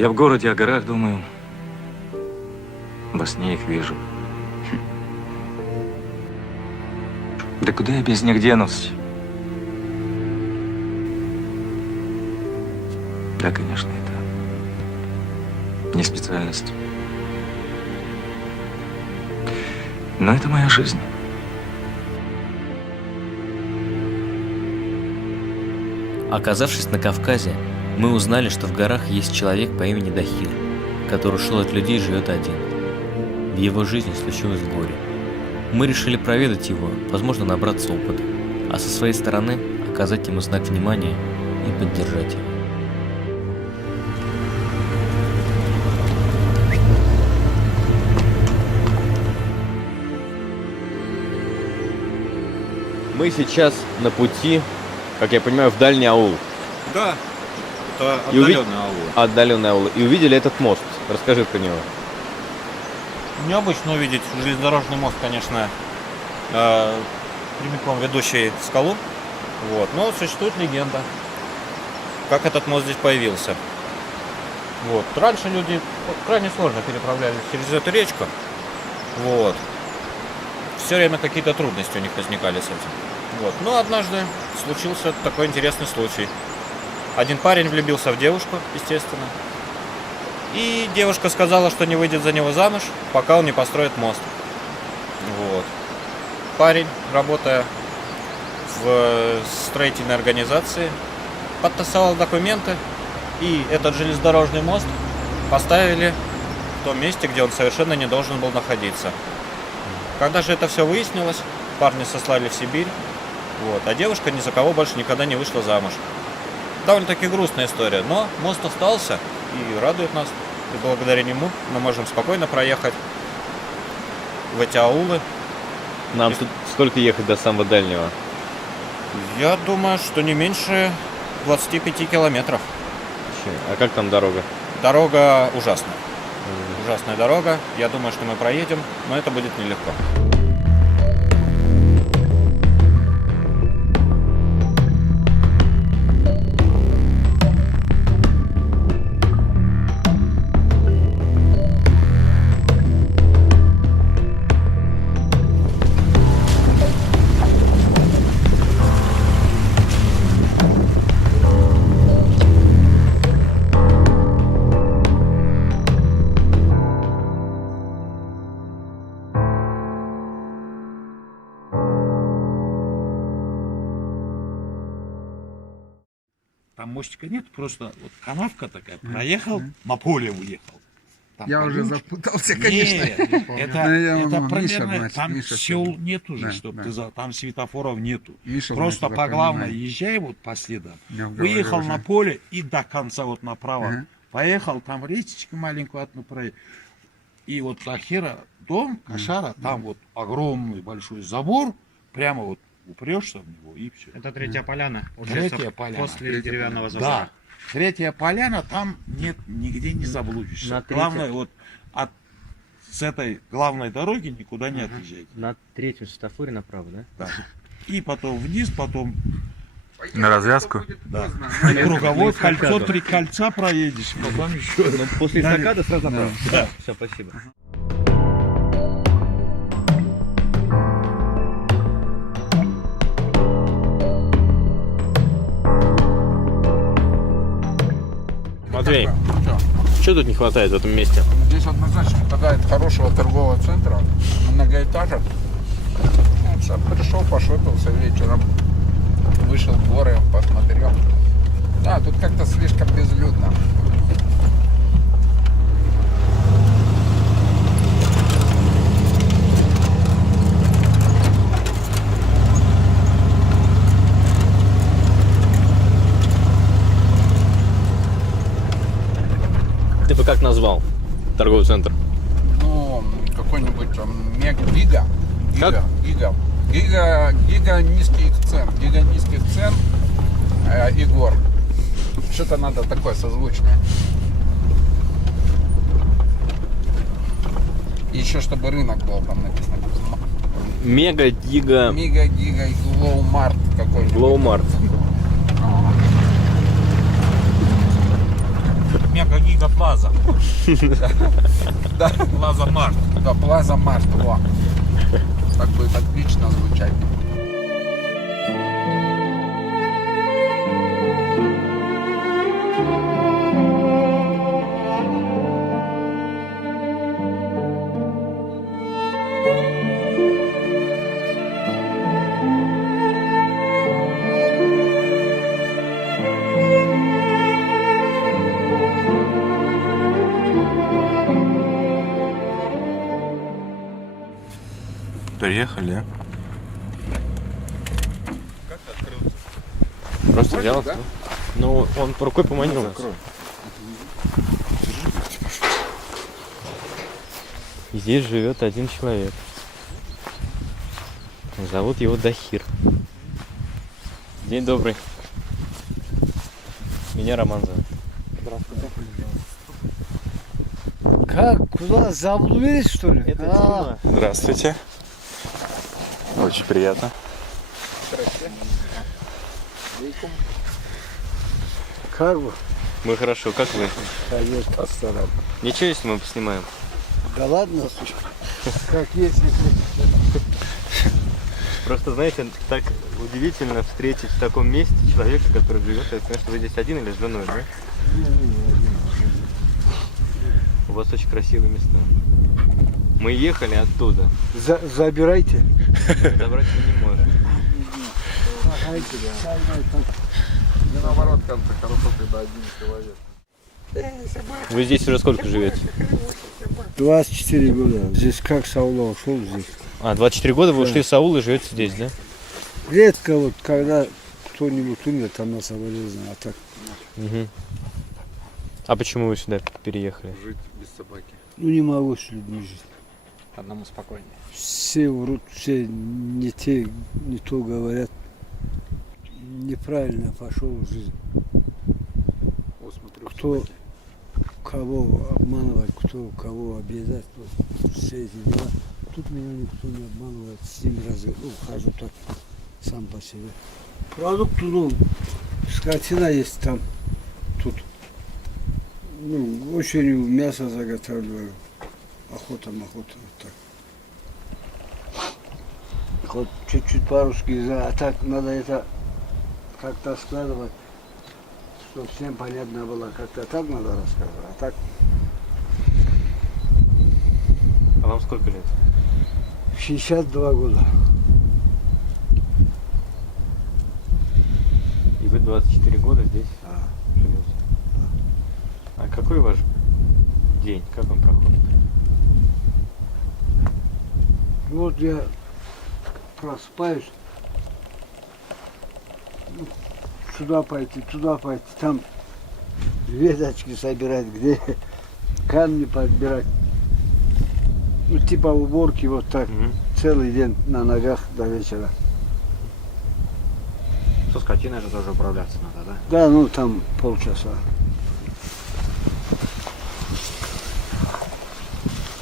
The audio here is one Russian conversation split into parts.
Я в городе о горах думаю, во сне их вижу. Да куда я без них денусь? Да, конечно, это не специальность. Но это моя жизнь. Оказавшись на Кавказе, мы узнали, что в горах есть человек по имени Дахир, который ушел от людей и живет один. В его жизни случилось горе. Мы решили проведать его, возможно, набраться опыта, а со своей стороны оказать ему знак внимания и поддержать его. Мы сейчас на пути, как я понимаю, в дальний аул. Да, это отдаленный аул. Отдаленный аул. И увидели этот мост. Расскажи про него. Необычно увидеть железнодорожный мост, конечно, прямиком ведущий в скалу. Вот. Но существует легенда, как этот мост здесь появился. Вот. Раньше люди крайне сложно переправлялись через эту речку. Вот. Все время какие-то трудности у них возникали с этим. Вот. Но однажды случился такой интересный случай. Один парень влюбился в девушку, естественно. И девушка сказала, что не выйдет за него замуж, пока он не построит мост. Вот. Парень, работая в строительной организации, подтасовал документы, и этот железнодорожный мост поставили в том месте, где он совершенно не должен был находиться. Когда же это все выяснилось, парня сослали в Сибирь, вот, а девушка ни за кого больше никогда не вышла замуж. Довольно-таки грустная история, но мост остался и радует нас. И благодаря нему мы можем спокойно проехать в эти аулы. Нам тут сколько ехать до самого дальнего? Я думаю, что не меньше 25 километров. А как там дорога? Дорога ужасная. Ужасная дорога. Я думаю, что мы проедем, но это будет нелегко. Там мостика нет, просто вот канавка такая, проехал, на поле уехал. Там Я уже колючка. запутался, конечно. Нет, Ну, это Миша, примерно, значит, там Миша сел сказал. нет уже, Да, чтобы да. там светофоров нету. Миша, Просто значит, по главной запоминай. езжай вот по следам. Я говорю Выехал уже. на поле и до конца вот направо. Ага. Поехал, там речечку маленькую одну проехал. И вот Тахира дом, Кашара, там вот огромный большой забор, прямо вот упрешься в него и все. Это третья поляна, получается, Третья поляна. после Третья деревянного поляна. забора. Да. Третья поляна, там нет, нигде не заблудишься. На третьей- Главное, вот с этой главной дороги никуда не отъезжайте. На третьем светофоре направо, да? Да. И потом вниз, потом На развязку? да. Ну, И круговое на кольцо, эстакаду. 3 кольца проедешь, потом еще. Ну, после Да. эстакады сразу направо. Да. Все, спасибо. Матвей, что тут не хватает в этом месте? Здесь однозначно не хватает хорошего торгового центра, многоэтажек. Я пришел, пошопился вечером, вышел в горы, посмотрел. Да, тут как-то слишком безлюдно. Ты бы как назвал торговый центр? Ну, какой-нибудь там Гига. Как? Гига низких цен. Гига низких цен и гор. Что-то надо такое созвучное. И еще чтобы рынок был там написано. Мега, гига, Мега, гига и Глоумарт какой-нибудь. Глоумарт. Мега Гига Плаза. Да, Плаза Март. да, Плаза Март, во. Так будет отлично звучать. Приехали, а? Просто взял. Да? Ну, он рукой поманил нас. И здесь живет один человек. Зовут его Дахир. День добрый. Меня Роман зовут. Как? Куда? Заблудились, что ли? Это А, Дима. Здравствуйте. Очень приятно. как бы? Мы хорошо, как вы? Конечно, по старам. Ничего, если мы поснимаем? Да ладно, слушай. Как есть, если... Просто, знаете, так удивительно встретить в таком месте человека, который живет. Я знаю, что вы здесь один или с женой, да? У вас очень красивые места. Мы ехали оттуда. Забирайте. Забрать мы не можем. Не наоборот, как-то хорошо, когда один человек. Вы здесь уже сколько живете? 24 года. Здесь как с аула ушел здесь. А, 24 года вы ушли с аула и живете здесь, да? Редко вот, когда кто-нибудь умер, там на соболезно, а так. Угу. А почему вы сюда переехали? Жить без собаки. Ну не могу с людьми жить. Одному спокойнее. Все врут, все не то говорят. Неправильно пошел в жизнь. Вот смотрю, Кто кого обманывать, кто кого объедать, вот все эти дела. Тут меня никто не обманывает, с ними хожу так сам по себе. Продукты, ну, скотина есть там, тут. Ну, очень мясо заготавливаю. Охота, вот так. Вот чуть-чуть парушки, а так надо это как-то складывать, чтобы всем понятно было, как-то так надо рассказывать, а так А вам сколько лет? 62 года. И вы 24 года здесь А. живете? А какой ваш день? Как он проходит? Вот я просыпаюсь, ну, сюда пойти, там веточки собирать, где камни подбирать. Ну, типа уборки вот так, целый день на ногах до вечера. Со скотиной же тоже управляться надо, да? Да, ну там полчаса.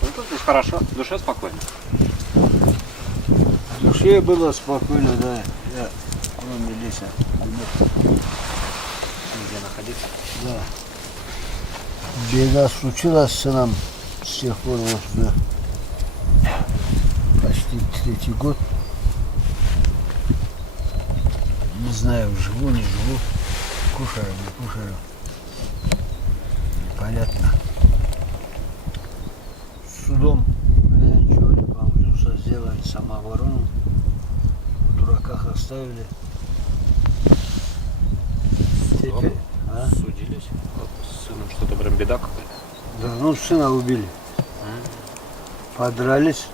Ну тут здесь хорошо, в душе спокойно. В душе было спокойно, да. Я кроме леса. Где находиться? Да. Беда случилась с сыном с тех пор вот уже почти 3-й год. Не знаю, живу, не живу, кушаю, не кушаю. Непонятно. С судом я ничего не получился, сделали самооборону. В дураках оставили. Теперь, а? Судились? Вот с сыном что-то прям беда какая-то. Да, ну сына убили. Подрались,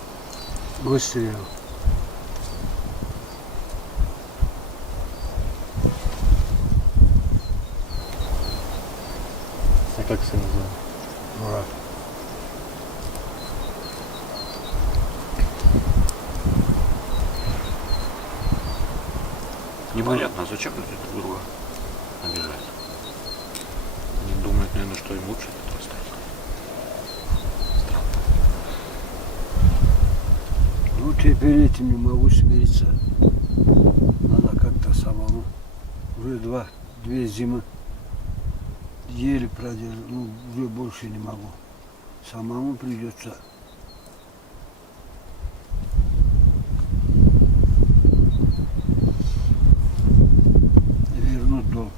выстрелил. А как сын называется? Мурат. Непонятно, зачем люди друг друга обижают. Они думают, наверное, что им лучше от этого стать. Ну теперь этим не могу смириться. Надо как-то самому. Уже две зимы еле проделал, ну, уже больше не могу. Самому придется. Вернуть дом.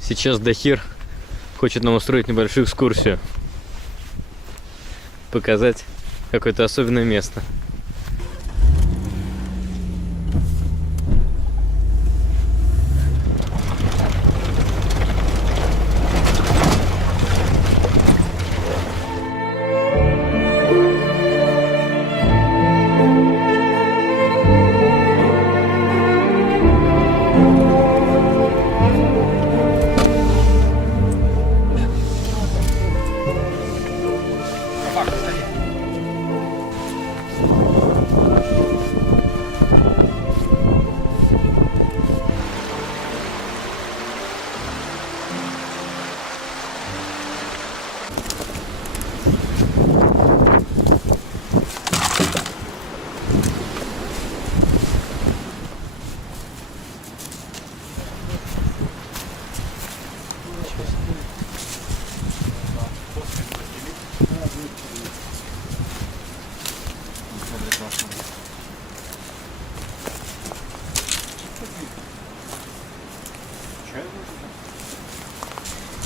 Сейчас Дахир хочет нам устроить небольшую экскурсию. Показать какое-то особенное место.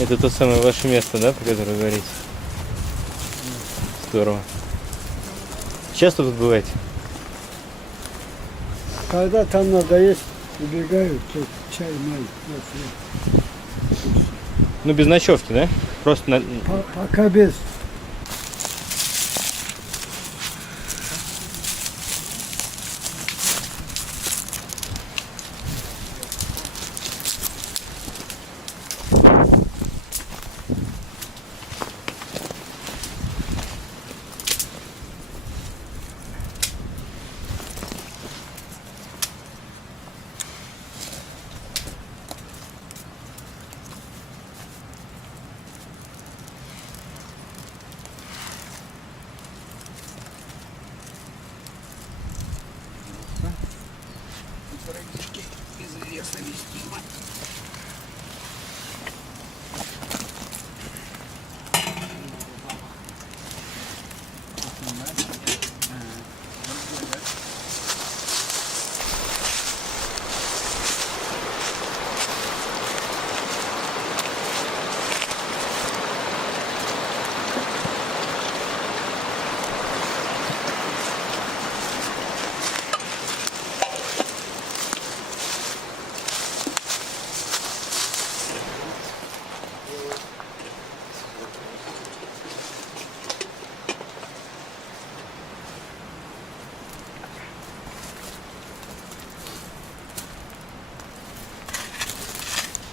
Это то самое ваше место, да, по которому говорите? Здорово. Часто тут бываете? Когда там надоест, убегаю, то чай мой. Ну, без ночевки, да? Просто на... Пока без.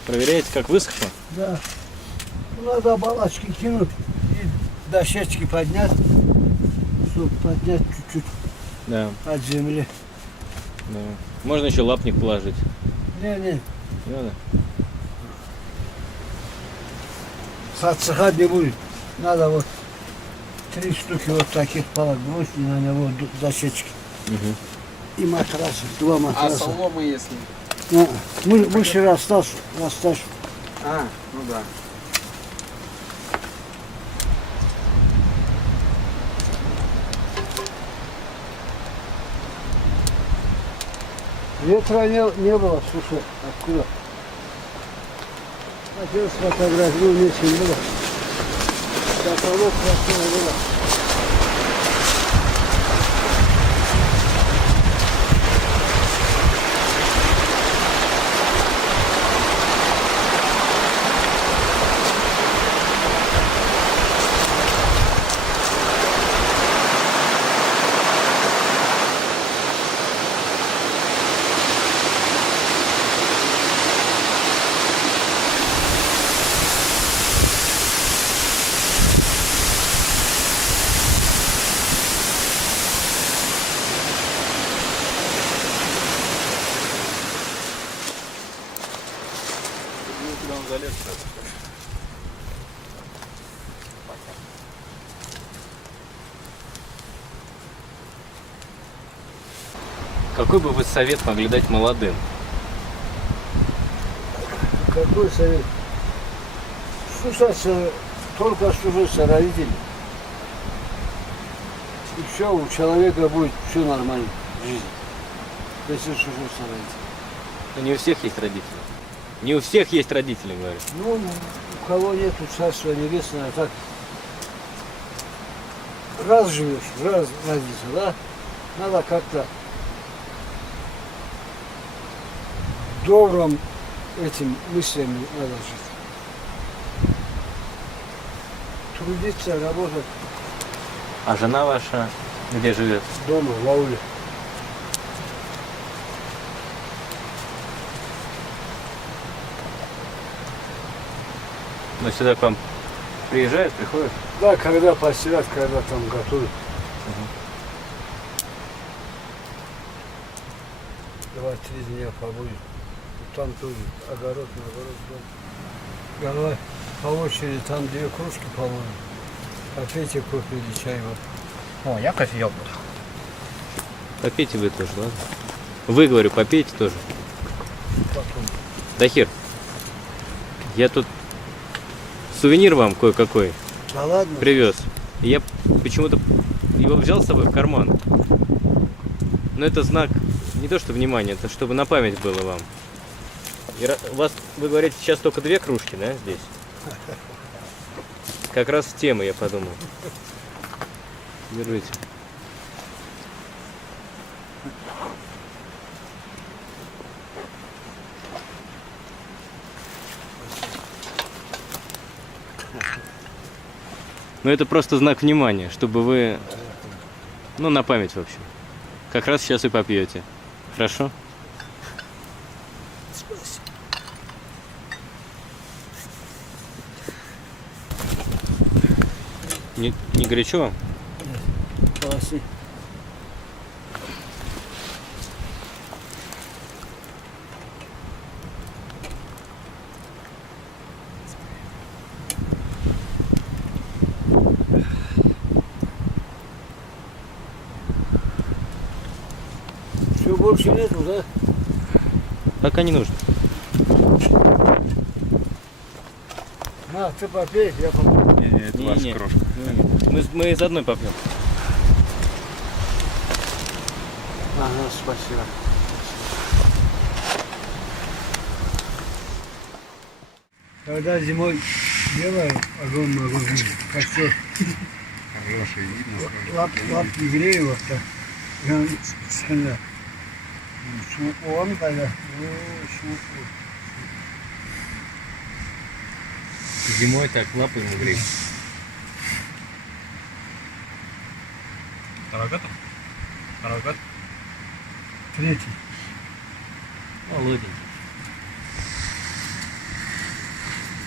Проверяете, как высохло? Да. Надо балачки кинуть и дощечки поднять, чтобы поднять чуть-чуть Да, от земли. да. Можно еще лапник положить. Не, Не надо? подсыхать не будет. Надо вот 3 штуки вот таких палок бросить и на него дощечки. Угу. И матрасы, 2 А матраса. солома если? Ну, мы ще расташу. А, ну да. Ветра не было, слушай, откуда? Хотел сфотографировать, нечем было. Потолок красиво было. Какой бы вы совет могли дать молодым? Какой совет? Слушаться, только слушаться родителей. И все, у человека будет все нормально в жизни. Если слушаться родителей. Ну, не у всех есть родители. Не у всех есть родители, говорю. Ну, у кого нету царства небесного, так раз живешь, раз родился, да? Надо как-то добрым этим мыслями надо жить. Трудиться, работать А жена ваша где живет? дома, в ауле. Ну, сюда к вам приезжают, приходят? Да, когда постирать, когда там готовят. 2-3 дня побудет. Там тоже огород, дом. Голова по очереди, там 2 кружки, по-моему. Попейте кофе или чай. Вот. О, я кофеек буду. Попейте вы тоже, ладно? Вы, говорю, попейте тоже. Потом. Дахир, я тут сувенир вам кое-какой Да ладно? привез. И я почему-то его взял с собой в карман. Но это знак не то что внимания, это чтобы на память было вам. У вас, вы говорите, сейчас только 2 кружки, да, здесь? Как раз в тему, я подумал. Держите. Ну это просто знак внимания, чтобы вы, ну на память в общем. Как раз сейчас и попьете. Хорошо? Не горячо вам? Спасибо. Все, больше нету, да? Пока не нужно. На, ты попей, я попью. Это ваша Не-не. крошка. Мы из одной попьем. Ага, спасибо. Когда зимой делаю огромный костер, Хороший, видно. лапки грею вот так. Я сильно. Он тогда. Зимой так лапы не греем. Второй год? Второй год? Третий. Молоденький.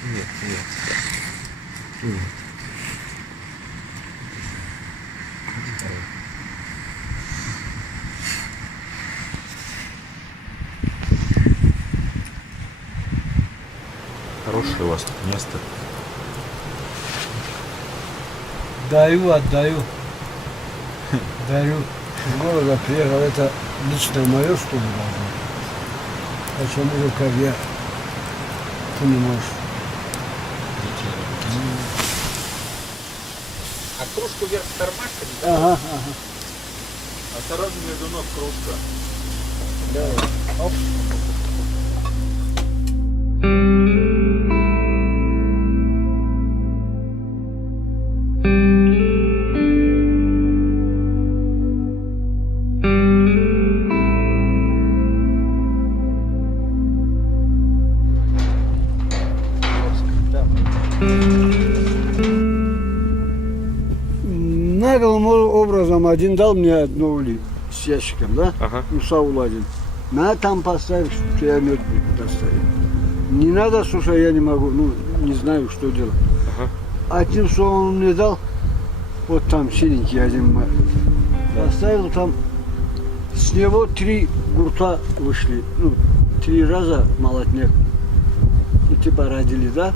Нет. Хорошее у вас тут место. Отдаю. Дарю. Из города приехал, это лично мое, что ли, должно? Почему же, как я, ты не можешь? А кружку вверх тормашка, Ага. а сразу между ног кружка. Давай. Оп. Наглым образом один дал мне одну ули с ящиком, да? Ага. Саул один. На там поставь, что я мед буду доставить. Не надо, слушай, я не могу, не знаю, что делать. Ага. А тем, что он мне дал, вот там синенький один поставил там, с него 3 гурта вышли, 3 раза молотняк. ну, типа родили, да?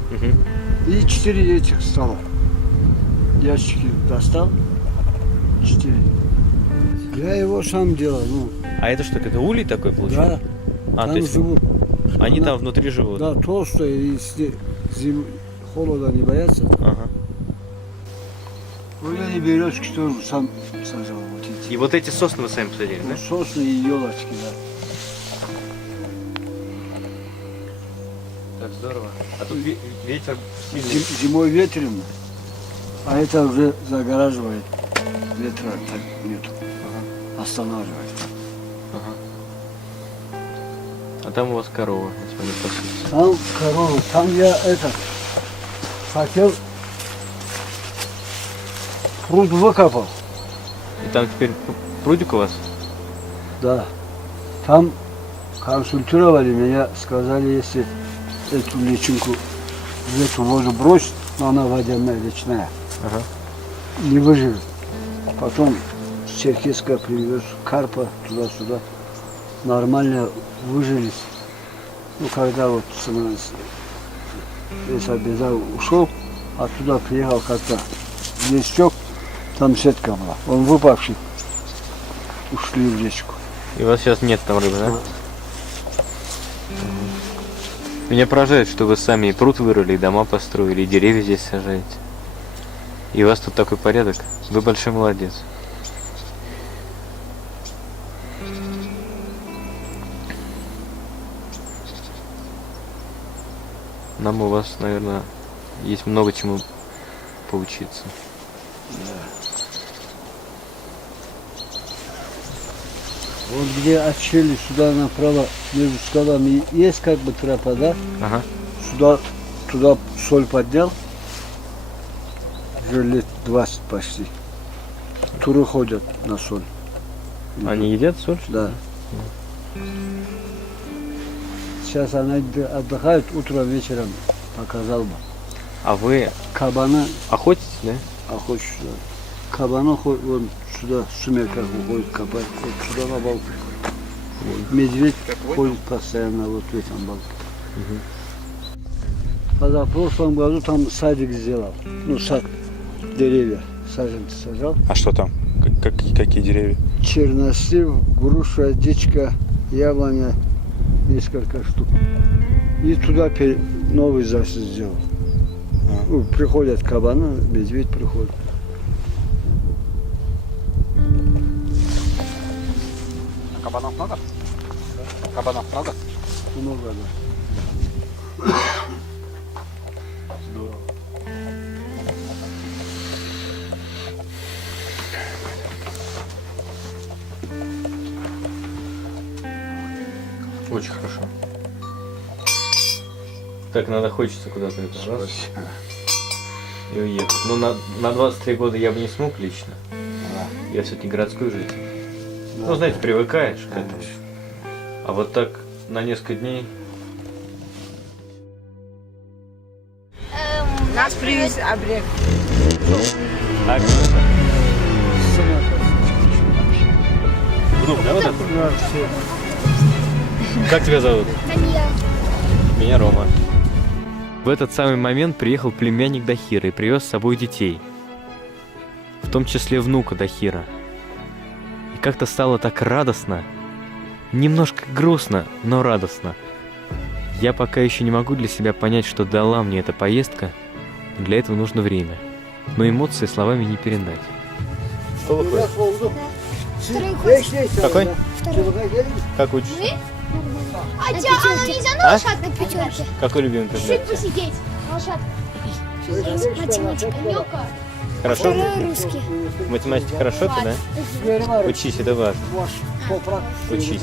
И 4 этих столов. Ящики достал. 4. Я его сам делал, ну, А это что, это улей такой получается? да. А, Там то есть живут. они она- там внутри живут? Да, толстые и холода не боятся. Ага. Вот эти березки тоже сам сажал. Вот эти. И вот эти сосны вы сами посадили, Ну, да? сосны и елочки, да. Так здорово. А тут ветер сильный. Зимой ветрено, а это уже загораживает. Ветра так нету. Останавливает. А там у вас корова, я смотрю, пасутся. Там корова, там я хотел пруд выкопал. И там теперь прудик у вас? Да. Там консультировали меня, сказали, если эту личинку в эту воду бросить, но она водяная, речная, Ага. не выживет. Потом с Черкесска привез карпа туда-сюда. Нормально выжились. Ну, когда вот весь обеда ушел, оттуда приехал как-то лесек, там сетка была. Он выпавший. Ушли в речку. И у вас сейчас нет там рыбы, да? Меня поражает, что вы сами и пруд вырыли, и дома построили, и деревья здесь сажаете. И у вас тут такой порядок. Вы большой молодец. Нам у вас, наверное, есть много чему поучиться. Вот где отшили сюда направо между скалами есть как бы тропа, да? Ага. Сюда, туда соль поднял. Уже лет 20 почти. Туры ходят на соль. Они едят соль? Да. Сейчас они отдыхают утром, вечером. Показал бы. А вы Кабана охотитесь, да? охотится. Кабана ходит, вон сюда, в сумерках уходит копать. Вот сюда на балку. Медведь ходит постоянно вот в этом балке. Когда в прошлом году там садик сделал. Ну, сад, деревья, саженцы сажал. А что там? Какие деревья? Чернослив, груша, дичка, яблоня, несколько штук. И туда новый засад сделал. Ну, приходят кабаны, медведь приходит. Кабанов много? Кабанов много? Много, да. Очень хорошо. Так надо, хочется куда-то это раз и уехать. Ну, на 23 года я бы не смог лично. Я все-таки городской житель. Ну, знаете, привыкаешь к этому. А вот так на несколько дней. Нас привез обрек. Так, внук, да, вот это? Как тебя зовут? Меня Рома. В этот самый момент приехал племянник Дахира и привез с собой детей. В том числе внука Дахира. И как-то стало так радостно. Немножко грустно, но радостно. Я пока еще не могу для себя понять, что дала мне эта поездка. Для этого нужно время. Но эмоции словами не передать. Что вы ходите? Какой? Как учишься? А нельзя на лошадкой пятерки? Какой любимый предмет? Чуть посидеть. Лошадка. Математика мелко. Хорошо? Второй русский. В математике хорошо ты, да? Учись, это важно. Учись.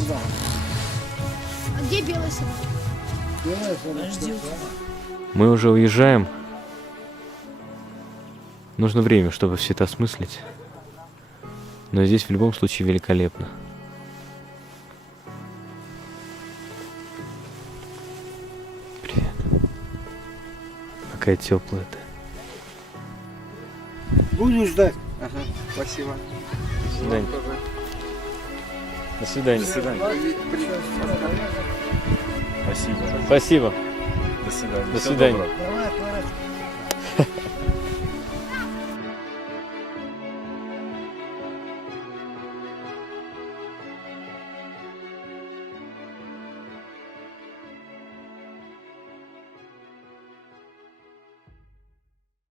А где белый собак? Мы уже уезжаем. Нужно время, чтобы все это осмыслить. Но здесь в любом случае великолепно. Привет. Какая теплая ты. Буду ждать. Ага, спасибо. До свидания. До свидания. Спасибо. Спасибо. До свидания. До Всего свидания. доброго. Давай, Кларочка.